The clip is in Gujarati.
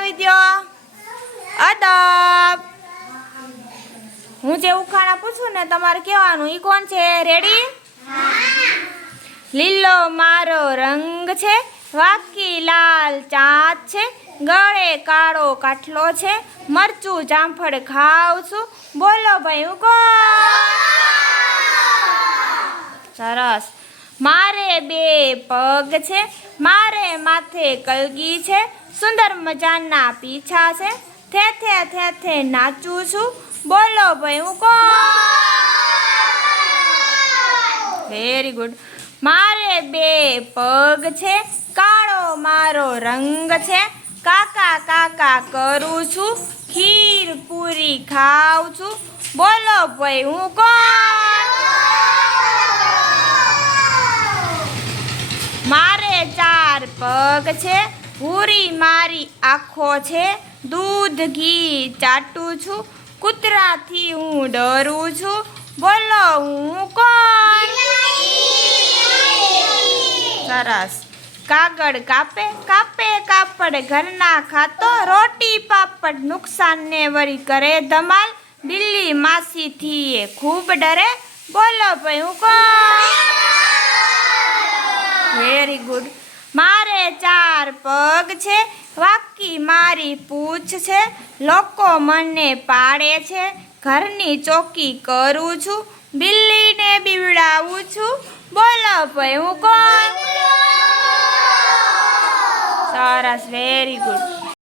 બોલાવી દ્યો. અદબ. હું જે ઉખાણા પૂછું ને તમારે કહેવાનું. ઈ કોણ છે? રેડી? લીલો મારો રંગ છે, વાકી લાલ ચાંચ છે, ગળે કાળો કાઠલો છે, મરચું જામફળ ખાઉં છું. બોલો ભાઈ હું કોણ? સરસ. મારે બે પગ છે, મારે માથે કલગી છે, સુંદર મજાના પીછા છે, થે થે નાચું છું. બોલો ભાઈ હું કોણ? Very good. મારે બે પગ છે, કાળો મારો રંગ છે, કાકા કાકા કરું છું, ખીર પૂરી ખાઉં છું. બોલો ભાઈ હું કોણ? મારે ચાર પગ છે, ભૂરી મારી આંખો છે, દૂધ ઘી ચાટું છું, કૂતરાથી હું ડરું છું. બોલો હું કોણ? સરસ. કાગળ કાપે કાપે કાપડ ઘરના ખાતો, રોટી પાપડ નુકસાન ને વળી કરે ધમાલ, બિલ્લી માસીથી એ ખૂબ ડરે. બોલો ભાઈ હું કોણ? Very good. મારે ચાર પગ છે, વાકી મારી પૂંછ છે, લોકો મને પાડે છે, ઘરની ચોકી કરું છું, બિલ્લીને બીવડાવું છું. બોલો ભાઈ હું કોણ? સરસ. Very good.